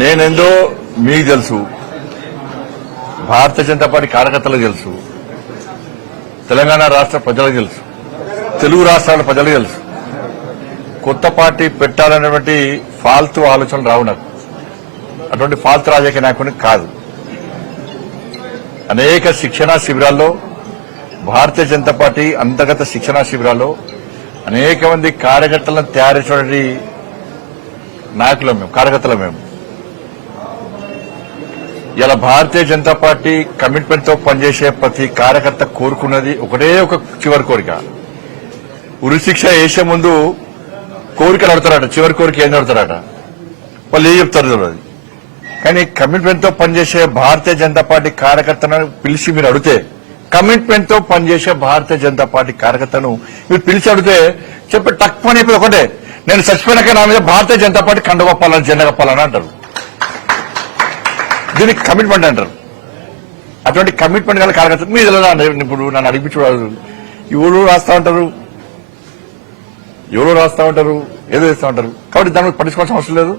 నేనేందో మీకు తెలుసు, భారతీయ జనతా పార్టీ కార్యకర్తలకు తెలుసు, తెలంగాణ రాష్ట్ర ప్రజలకు తెలుసు, తెలుగు రాష్ట్రాల ప్రజలకు తెలుసు. కొత్త పార్టీ పెట్టాలనేటువంటి ఫాల్తు ఆలోచనలు రావు నాకు. అటువంటి ఫాల్తు రాజకీయ నాయకుడిని కాదు. అనేక శిక్షణా శిబిరాల్లో, భారతీయ జనతా పార్టీ అంతర్గత శిక్షణా శిబిరాల్లో అనేక మంది కార్యకర్తలను తయారు చేసినటువంటి నాయకులు మేము, కార్యకర్తలు మేము. ఇలా భారతీయ జనతా పార్టీ కమిట్మెంట్ తో పనిచేసే ప్రతి కార్యకర్త కోరుకున్నది ఒకటే ఒక చివరి కోరిక. ఉరిశిక్ష వేసే ముందు కోరికలు అడుగుతారట, చివరి కోరిక ఏం అడుగుతారట, వాళ్ళు ఏం చెప్తారు తెలియదు. కానీ కమిట్మెంట్ తో పనిచేసే భారతీయ జనతా పార్టీ కార్యకర్తను పిలిచి మీరు అడిగితే, కమిట్మెంట్ తో పనిచేసే భారతీయ జనతా పార్టీ కార్యకర్తను మీరు పిలిచి అడిగితే చెప్పి టక్ అని ఒకటే, నేను చచ్చిపోయినాక నా మీద భారతీయ జనతా పార్టీ కండ కప్పాలని, జెండా కప్పాలని అంటారు. దీనికి కమిట్మెంట్ అంటారు. అటువంటి కమిట్మెంట్ గల కార్యకర్తలు మీరు ఎలా ఇప్పుడు నన్ను అడిపించు, ఎవరు రాస్తా ఉంటారు, ఎవరో రాస్తా ఉంటారు, ఏదో చేస్తా ఉంటారు. కాబట్టి దాన్ని పట్టించుకోవాల్సిన అవసరం లేదు,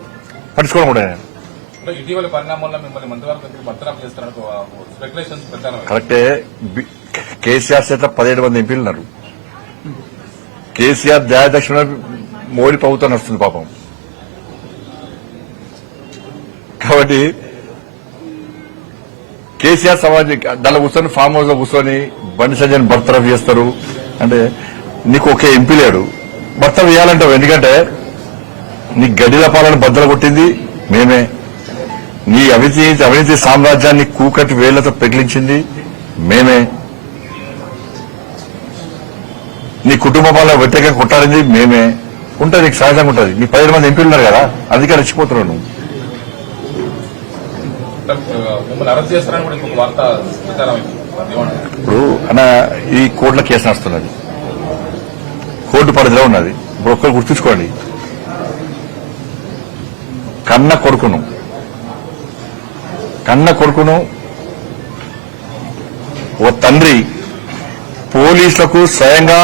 పట్టించుకోవడం కూడా. ఇటీవల పరిణామాల్లో మిమ్మల్ని మంత్రివర్గం బర్తరఫ్ చేస్తున్నట్టు స్పెక్యులేషన్స్ ప్రచారం. కరెక్టే. కేసీఆర్ చేత 17 మంది ఎంపీలు ఉన్నారు. కేసీఆర్ దయాదక్షిణ మోడీ ప్రభుత్వం నడుస్తుంది పాపం. కాబట్టి కేసీఆర్ సమాజం దానిలో కూర్చొని ఫామ్ హౌస్ లో కూర్చొని బండి సంజయ్ బర్తరఫ్ చేస్తారు అంటే నీకు ఒకే ఎంపీ లేడు, బర్తరఫ్ చేయాలంటావు. ఎందుకంటే నీ గడిల పాలన బద్దలు కొట్టింది మేమే, నీ అవినీతి సామ్రాజ్యాన్ని కూకటి వేళ్లతో పెగిలించింది మేమే, నీ కుటుంబ పాలన వ్యతిరేకంగా కొట్టాడింది మేమే. ఉంటుంది, నీకు సహజంగా ఉంటుంది. నీ 17 మంది ఎంపీలు ఉన్నారు కదా, అందుకే రెచ్చిపోతున్నావు నువ్వు. ఇప్పుడు అన్న ఈ కోర్టులో కేసు నడుస్తున్నది, కోర్టు పరిధిలో ఉన్నది. ఇప్పుడు ఒక్కరు గుర్తుంచుకోండి, కన్న కొడుకును ఓ తండ్రి పోలీసులకు స్వయంగా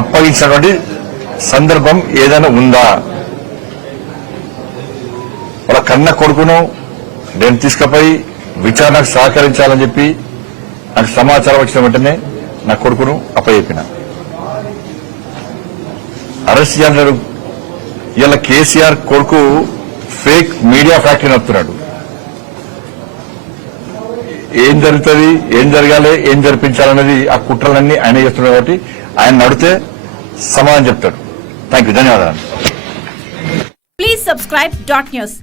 అప్పగించినటువంటి సందర్భం ఏదైనా ఉందా? వాళ్ళ కన్న కొడుకును నేను తీసుకుపోయి విచారణకు సహకరించాలని చెప్పి నాకు సమాచారం వచ్చిన వెంటనే నా కొడుకును అప్పచెప్పిన. అరెస్ట్ చేయాలన్నాడు. ఇలా కేసీఆర్ కొడుకు ఫేక్ మీడియా ఫ్యాక్టరీ నడుపుతున్నాడు. ఏం జరుగుతుంది, ఏం జరగాలి, ఏం జరిపించాలనేది ఆ కుట్రలన్నీ ఆయన చేస్తున్నాడు. కాబట్టి ఆయన నడితే సమాధానం చెప్తాడు. థ్యాంక్ యూ, ధన్యవాదాలు. Please subscribe .news.